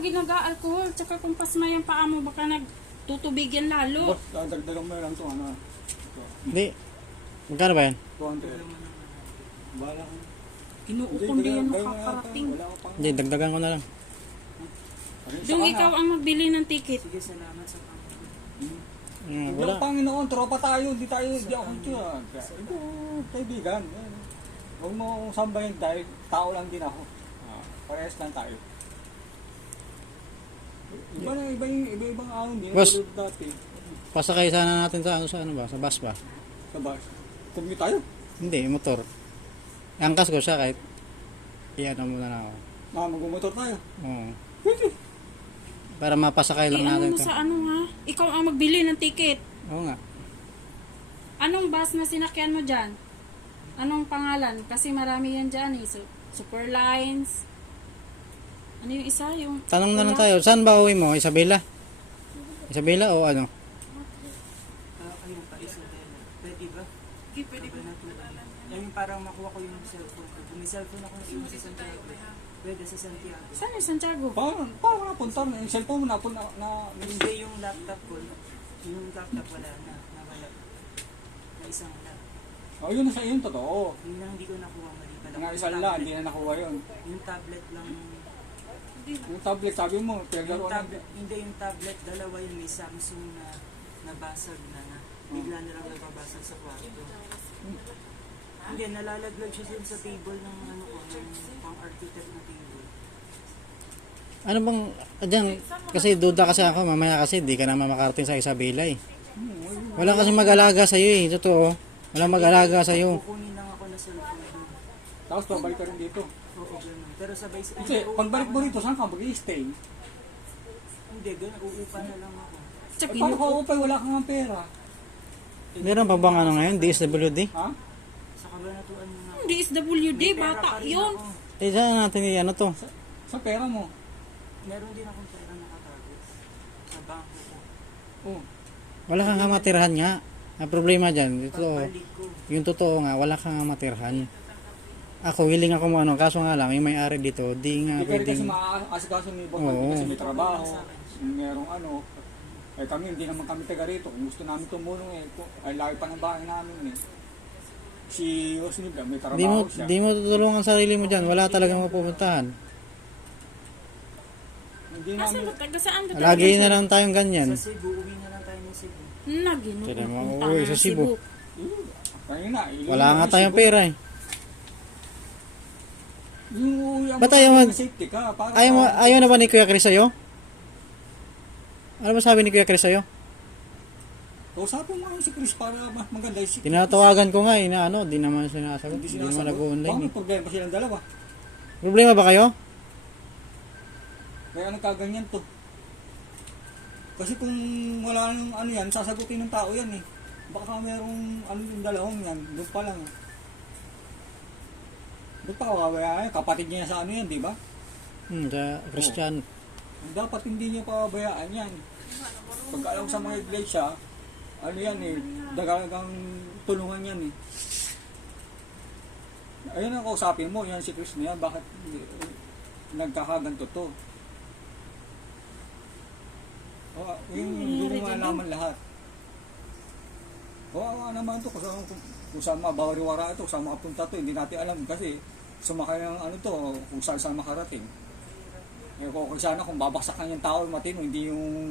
lagi nag-alcohol. Tsaka kung pasma yung paa mo, baka nagtutubig yan lalo. Boss, dagdagan mo lang ito, ano. Ito, Hindi. Magkano ba yan? 200. Bala ko. Inuukundi yan Hindi, makakarating. wala ko pang... Hindi, dagdagan ko na lang. Dung ikaw ang magbili ng ticket. Sige, salamat sa panginoon. Hindi Wala. ako Panginoon, tropa tayo, hindi ako ito. Ito, kaibigan. Huwag mo akong sambahin dahil tao lang din ako. Parehas lang tayo. Iba-ibang ahon din. Boss. Dati, Pasakay sana natin sa ano ba? Sa bus ba? sa bus. Commute tayo. Hindi, motor. Angkas ko siya kahit i-ano muna na ako. Mag-motor tayo. Oo. Pwede. Para mapasakay lang Ano natin mo ito. sa ano ha? Ikaw ang magbili ng ticket. Oo nga. Anong bus na sinakyan mo dyan? Anong pangalan? Kasi marami yan dyan eh. Superlines. Ano yung isa? Yung Tanong na lang tayo, saan ba uwi mo? Isabela? Isabela o ano? Ayun pa, Isabela. Pwede ba? Okay, pwede ba? Yung parang makuha ko yung cellphone ko. Kung may cellphone ako yung sa Santiago. Pwede sa Santiago. Saan yung Santiago? Paano napunta? Yung cellphone mo napunta na... Hindi yung laptop ko. Yung laptop wala na. Nawala. Na isang laptop. Oh, yun sa yun, totoo. Yun lang hindi ko nakuha mali pala. Nga isa lang, hindi na nakuha yun. Yung tablet lang. Yung tablet, sabi mo, Yung pinaglaro na. tablet, hindi yung tablet. Dalawa yung may Samsung na nabasag na. Bigla na lang nababasag sa kwarto. Hindi, nalalaglag siya sa table ng ano ko, ng pang-architect na table. Ano bang, dyan, kasi duda kasi ako, mamaya kasi di ka naman makarating sa Isabela eh. Wala kasi mag-alaga sa'yo eh, totoo. Walang mag-alaga sa'yo. Kukunin lang ako na cellphone doon. Tapos babalik ka rin dito. Oo, ganun. Pero sabay sa... Kasi pagbalik mo rito, saan ka mag-i-stay? Hindi, ganun. Uupa na lang ako. Tsaka Paano ka upay? Wala kang ang pera. Meron pa bang ano ngayon, DSWD? Ha? Sa kabanatuan mo nga. DSWD, May pera bata pa rin yun. ako. Eh, saan natin ano to? Sa pera mo. Meron din akong pera nakatago. Sa bangko ko. Oh. Wala kang matirhan nga. Ang problema dyan, ito, Pagbalik ko. yung totoo nga, wala kang matirhan. Ako, willing ako mo ano, kaso nga lang, yung may-ari dito, di nga Hindi ka rin kasi pwedeng... maaasikaso ni Boss Oo. kasi may trabaho. Merong ano. Eh kami, hindi naman kami taga rito. Kung gusto namin tumulong eh, ay laki pa ng bahay namin eh. Si Osnibla, may trabaho siya. Di mo tutulungan sarili mo dyan, wala talagang mapupuntahan. Hindi Asan namin, ba? Taga saan ba? Lagi na lang tayong ganyan. Sa Cebu, uwi na lang tayo ng Cebu. Nagino. Kaya naman uuwi sa Cebu. kaya na. Wala nga tayong pera eh. Yung Ba't ayaw mag- safety ka. Para Ayaw na ba ni Kuya Chris sa'yo? Ano ba sabi ni Kuya Chris sa'yo? Kausapin mo si Chris para mas maganda. Tinatawagan ko nga eh, na ano, di naman sinasagot. Hindi Di naman sinasagot. nag-online Baka eh. may problema pa silang dalawa. Problema ba kayo? Kaya nagkaganyan to. Kasi kung wala nang ano yan, sasagutin ng tao yan eh. Baka merong ano yung dalawang yan, doon pa lang. Doon pa kawawaya yan, kapatid niya sa ano yan, di ba? Sa Christian. Dapat hindi niya pababayaan yan. Pag alam sa mga iglesia, ano yan eh, dagagang tulungan yan eh. Ayun ang kausapin mo, yan si Chris niya, bakit nagkakaganto to? O, hindi mo malaman lahat. O, naman to, kung saan mabawariwara ito, kung saan makapunta to, hindi natin alam kasi sumakay ng ano to, kung saan makarating. Eh, kung sana kung babaksakan yung tao matino, hindi yung